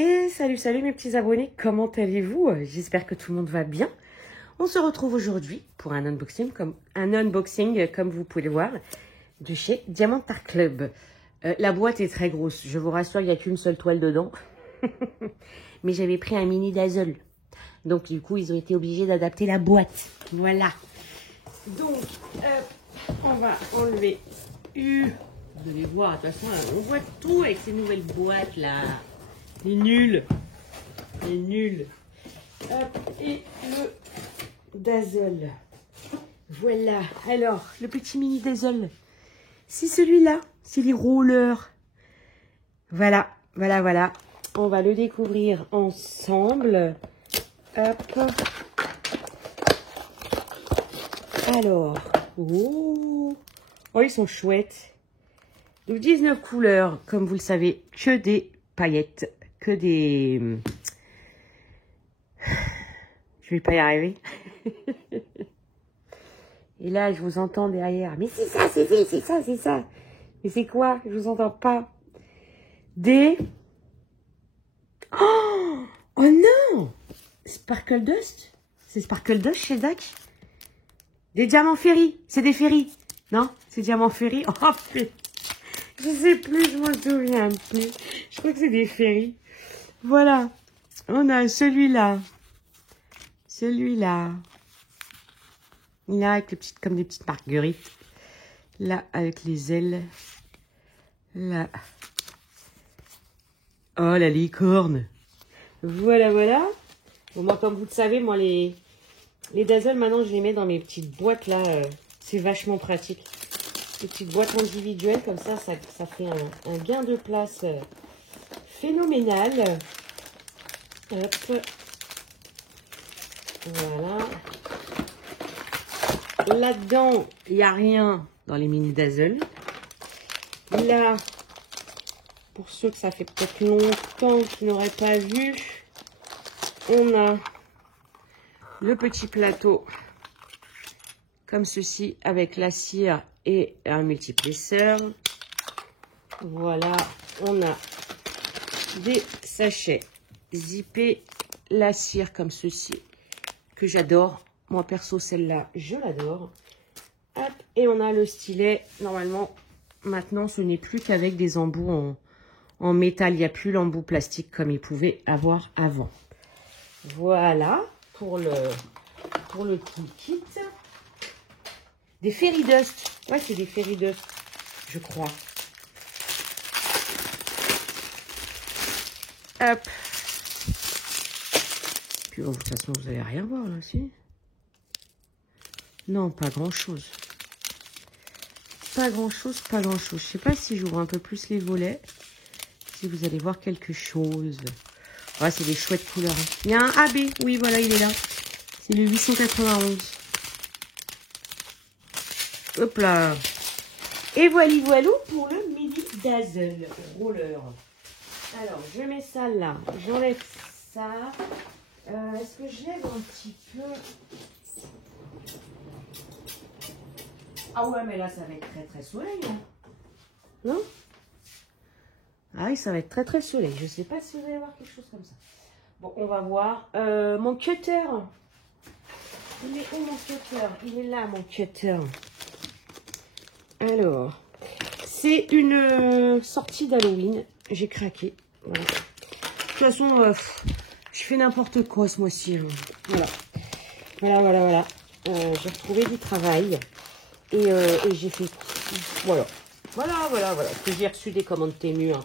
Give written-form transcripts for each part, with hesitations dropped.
Et salut mes petits abonnés, comment allez-vous? J'espère que tout le monde va bien. On se retrouve aujourd'hui pour un unboxing, comme vous pouvez le voir, de chez Diamant Art Club. La boîte est très grosse, je vous rassure, il n'y a qu'une seule toile dedans. Mais j'avais pris un mini Dazzle. Donc du coup, ils ont été obligés d'adapter la boîte. Voilà. Donc, on va enlever... Vous allez voir, de toute façon, on voit tout avec ces nouvelles boîtes là. Les nuls. Les nuls. Hop, et le Dazzle. Voilà. Alors, le petit mini Dazzle. C'est celui-là. C'est les rollers. Voilà. Voilà. On va le découvrir ensemble. Hop. Alors. Oh, ils sont chouettes. Donc 19 couleurs, comme vous le savez, que des paillettes, que des... Je vais pas y arriver. Et là, je vous entends derrière. Mais c'est ça, c'est ça. Mais c'est quoi? Je vous entends pas. Des... Oh non! Sparkle Dust? C'est Sparkle Dust chez Dac? Des diamants ferry. C'est des ferry. Non? C'est diamants ferry. Oh putain. Je sais plus, je m'en souviens plus. Je crois que c'est des ferries. Voilà. On a celui-là. Celui-là. Là, avec les petites, comme des petites marguerites. Là, avec les ailes. Là. Oh, la licorne. Voilà. Bon, moi, comme vous le savez, moi, les Dazzle, maintenant, je les mets dans mes petites boîtes, là. C'est vachement pratique. Des petites boîtes individuelles, comme ça fait un gain de place phénoménal. Hop. Voilà. Là-dedans, il n'y a rien dans les mini Dazzle. Là, pour ceux que ça fait peut-être longtemps qu'ils n'auraient pas vu, on a le petit plateau comme ceci avec la cire et un multiplesseur. Voilà, on a des sachets zippés, la cire comme ceci, que j'adore. Moi, perso, celle-là, je l'adore. Hop, et on a le stylet. Normalement, maintenant, ce n'est plus qu'avec des embouts en métal. Il n'y a plus l'embout plastique comme il pouvait avoir avant. Voilà, pour le kit. Des Fairy Dust. Ouais, c'est des Fairy Dust, je crois. Hop. Puis, bon, de toute façon, vous n'allez rien voir, là, si. Non, pas grand-chose. Pas grand-chose. Je sais pas si j'ouvre un peu plus les volets. Si vous allez voir quelque chose. Ouais, c'est des chouettes couleurs. Il y a un AB. Oui, voilà, il est là. C'est le 891. Hop là. Et voilà pour le mini Dazzle roller. Alors, je mets ça là. J'enlève ça. Est-ce que je lève un petit peu? Ah ouais, mais là, ça va être très soleil. Hein. Non? Ah oui, ça va être très soleil. Je sais pas si vous allez voir quelque chose comme ça. Bon, on va voir. Mon cutter. Il est où mon cutter? Il est là, mon cutter. Alors, c'est une sortie d'Halloween. J'ai craqué. Voilà. De toute façon, je fais n'importe quoi ce mois-ci. Hein. Voilà. J'ai retrouvé du travail. Et j'ai fait... Voilà. Parce que j'ai reçu des commandes Temu. Hein.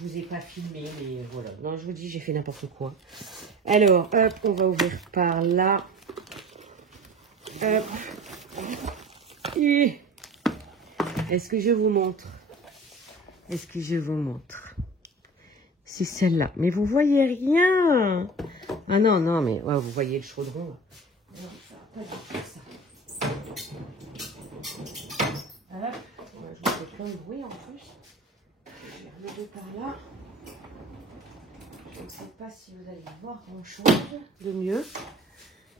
Je vous ai pas filmé, mais voilà. Non, je vous dis, j'ai fait n'importe quoi. Alors, hop, on va ouvrir par là. Hop. Et... Est-ce que je vous montre? C'est celle-là. Mais vous voyez rien. Ah non, mais ouais, vous voyez le chaudron. Non, ça va pas du tout ça. Hop. Je vous fais plein de bruit en plus. Je vais relever par là. Je ne sais pas si vous allez voir grand-chose de mieux.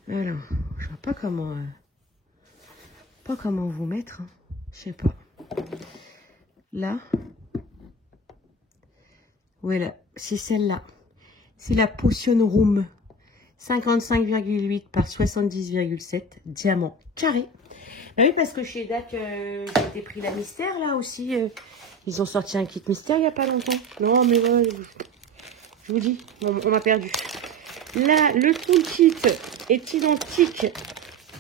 Alors, je ne vois pas comment vous mettre. Hein. Je sais pas. Là. Voilà, c'est celle-là. C'est la Potion Room. 55,8 par 70,7 diamants carrés. Ah oui, parce que chez DAC, j'étais pris la mystère, là aussi. Ils ont sorti un kit mystère il n'y a pas longtemps. Non, mais ouais, je vous dis, on m'a perdu. Là, le full kit est identique,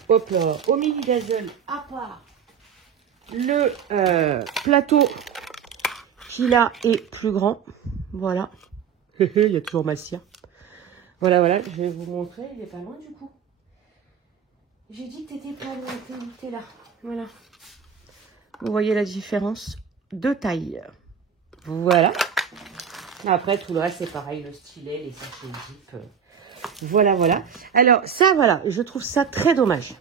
hop là, au mini dazzle, à part le plateau qui là est plus grand. Voilà. Il y a toujours ma cire. Voilà, voilà, je vais vous montrer, il est pas loin du coup. J'ai dit que t'étais pas loin, t'es là. Voilà. Vous voyez la différence de taille. Voilà. Après, tout le reste, c'est pareil, le stylet, les sachets zip. Voilà, voilà. Alors, ça, voilà, je trouve ça très dommage.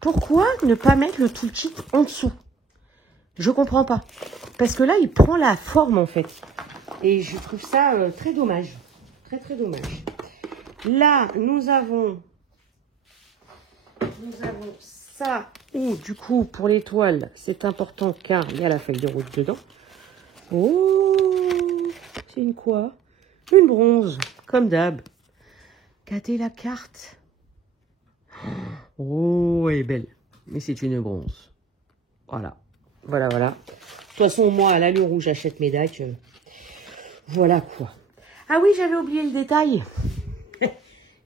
Pourquoi ne pas mettre le toolkit en dessous? Je comprends pas. Parce que là, il prend la forme, en fait. Et je trouve ça très dommage. Très, très dommage. Là, nous avons ça, ou du coup, pour l'étoile, c'est important car il y a la feuille de route dedans. Oh, c'est une quoi? Une bronze, comme d'hab. Regardez la carte. Oh, elle est belle. Mais c'est une bronze. Voilà. Voilà, voilà. De toute façon, moi, à l'allure où j'achète mes DAC, voilà quoi. Ah oui, j'avais oublié le détail.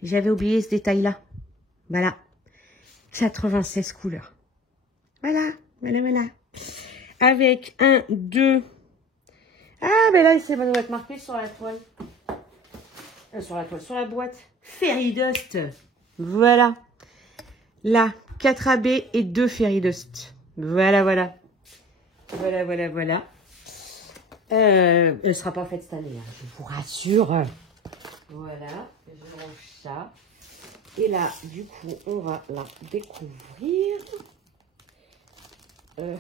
J'avais oublié ce détail-là. Voilà. 96 couleurs. Voilà. Voilà, voilà. Avec un, deux. Ah, mais là, c'est doit être marqué sur la toile. Sur la boîte. Fairy Dust. Voilà. Là, 4 AB et 2 Fairy Dust. Voilà, voilà. Voilà, voilà, voilà. Elle ne sera pas faite cette année, hein, je vous rassure. Voilà, je range ça. Et là, du coup, on va la découvrir. Oh.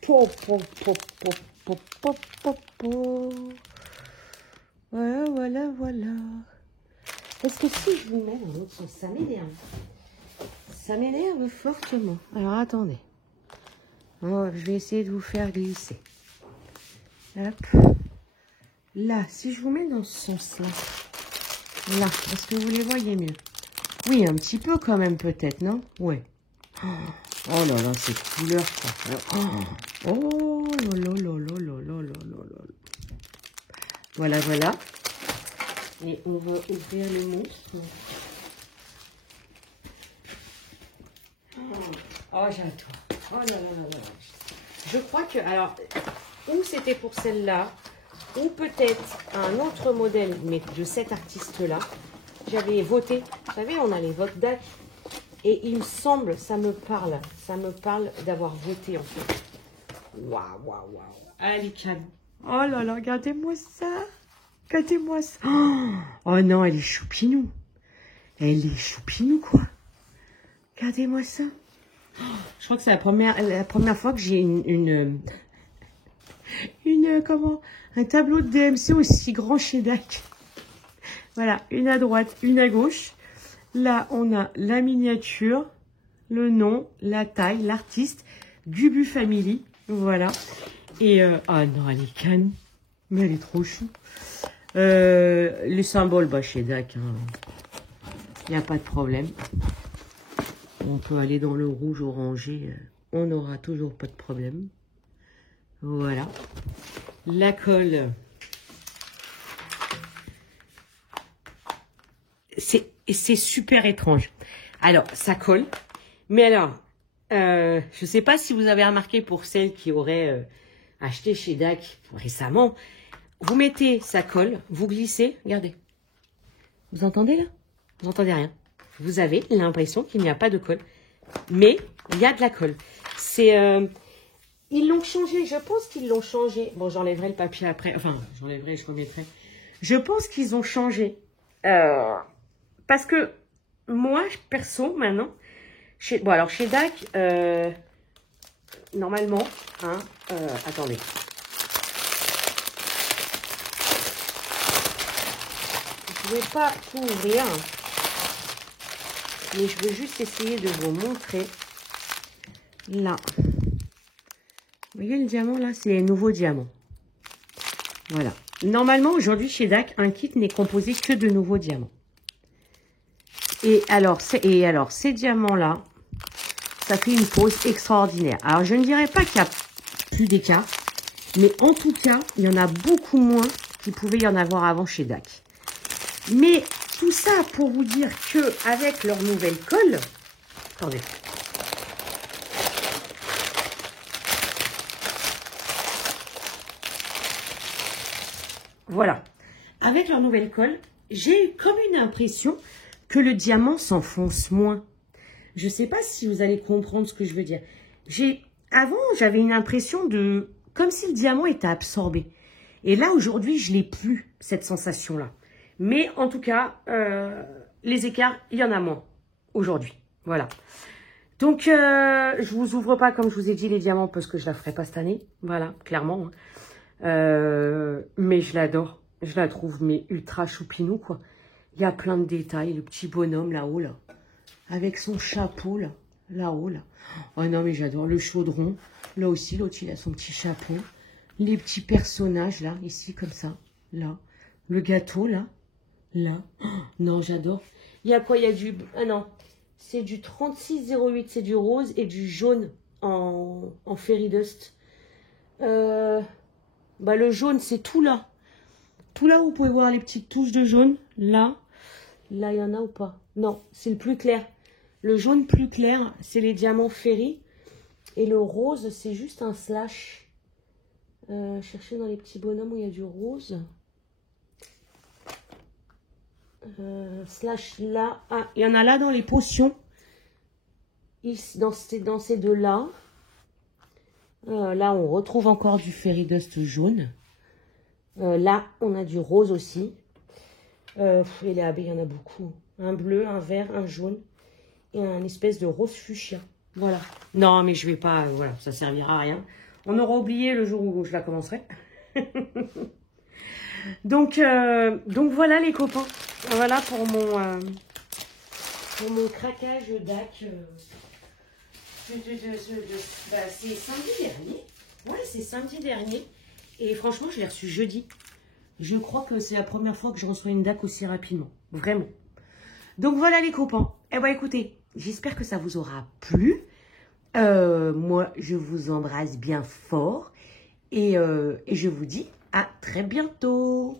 Po, po, po, po, po, po, po, po. Voilà, voilà, voilà. Parce que si je vous mets dans l'autre sens, ça m'énerve. Ça m'énerve fortement. Alors, attendez. Oh, je vais essayer de vous faire glisser. Hop. Là, si je vous mets dans ce sens-là. Là, est-ce que vous les voyez mieux? Oui, un petit peu quand même, peut-être, non? Ouais. Oh là là, cette couleur, quoi. Oh là là là là là là là là. Voilà, voilà. Et on va ouvrir le monstre. Oh, j'adore. Oh là là là là. Je crois que, alors, ou c'était pour celle-là, ou peut-être un autre modèle, mais de cet artiste-là. J'avais voté. Vous savez, on a les votes DAC. Et il me semble, ça me parle d'avoir voté, en fait. Waouh, waouh, waouh. Allez, calme. Oh là là, regardez-moi ça. Regardez-moi ça. Oh non, elle est choupinou. Elle est choupinou, quoi. Regardez-moi ça. Je crois que c'est la première fois que j'ai un tableau de DMC aussi grand chez DAC. Voilà, une à droite, une à gauche. Là, on a la miniature, le nom, la taille, l'artiste, Gubu Family. Voilà. Et, ah non, elle est canne. Mais elle est trop chou. Les symboles, bah, chez DAC, il n'y a pas de problème. On peut aller dans le rouge orangé, on n'aura toujours pas de problème. Voilà. La colle. C'est super étrange. Alors, ça colle. Mais alors, je ne sais pas si vous avez remarqué pour celles qui auraient acheté chez DAC récemment. Vous mettez, ça colle, vous glissez. Regardez. Vous entendez là? Vous n'entendez rien. Vous avez l'impression qu'il n'y a pas de colle. Mais il y a de la colle. C'est... ils l'ont changé. Je pense qu'ils l'ont changé. Bon, j'enlèverai le papier après. Enfin, j'enlèverai, je remettrai. Je pense qu'ils ont changé. Parce que moi, perso, maintenant, bon, alors chez DAC, normalement, hein, attendez. Je ne vais pas tout ouvrir, mais je veux juste essayer de vous montrer là. Vous voyez le diamant là? C'est les nouveaux diamants. Voilà. Normalement, aujourd'hui, chez DAC, un kit n'est composé que de nouveaux diamants. Et alors ces diamants-là, ça fait une pose extraordinaire. Alors, je ne dirais pas qu'il y a plus d'écart, mais en tout cas, il y en a beaucoup moins qu'il pouvait y en avoir avant chez DAC. Mais tout ça pour vous dire que avec leur nouvelle colle, attendez. Voilà. Avec leur nouvelle colle, j'ai eu comme une impression que le diamant s'enfonce moins. Je ne sais pas si vous allez comprendre ce que je veux dire. Avant, j'avais une impression de... comme si le diamant était absorbé. Et là, aujourd'hui, je l'ai plus, cette sensation-là. Mais en tout cas, les écarts, il y en a moins aujourd'hui. Voilà. Donc, je vous ouvre pas, comme je vous ai dit, les diamants, parce que je la ferai pas cette année. Voilà, clairement. Mais je l'adore. Je la trouve, mais ultra choupinou, quoi. Il y a plein de détails. Le petit bonhomme, là-haut, là. Avec son chapeau, là. Là-haut, là. Oh non, mais j'adore. Le chaudron. Là aussi, l'autre, il a son petit chapeau. Les petits personnages, là. Ici, comme ça. Là. Le gâteau, là. Là. Oh, non, j'adore. Il y a quoi? Il y a du... Ah non. C'est du 3608. C'est du rose et du jaune en Fairy Dust. Bah, le jaune, c'est tout là. Tout là, vous pouvez voir les petites touches de jaune. Là. Là, il y en a ou pas? Non, c'est le plus clair. Le jaune plus clair, c'est les diamants Fairy. Et le rose, c'est juste un slash. Cherchez dans les petits bonhommes où il y a du rose. Slash là. Ah, il y en a là dans les potions. Ici, dans ces deux-là. Là, on retrouve encore du Fairy Dust jaune. Là, on a du rose aussi. Et là, il y en a beaucoup. Un bleu, un vert, un jaune. Et un espèce de rose fuchsia. Voilà. Non, mais je vais pas... voilà, ça servira à rien. On aura oublié le jour où je la commencerai. donc voilà les copains. Voilà pour mon craquage DAC. Bah, c'est samedi dernier. Ouais, c'est samedi dernier. Et franchement, je l'ai reçu jeudi. Je crois que c'est la première fois que je reçois une DAC aussi rapidement. Vraiment. Donc voilà les copains. Eh bien écoutez, j'espère que ça vous aura plu. Moi, je vous embrasse bien fort. Et je vous dis à très bientôt.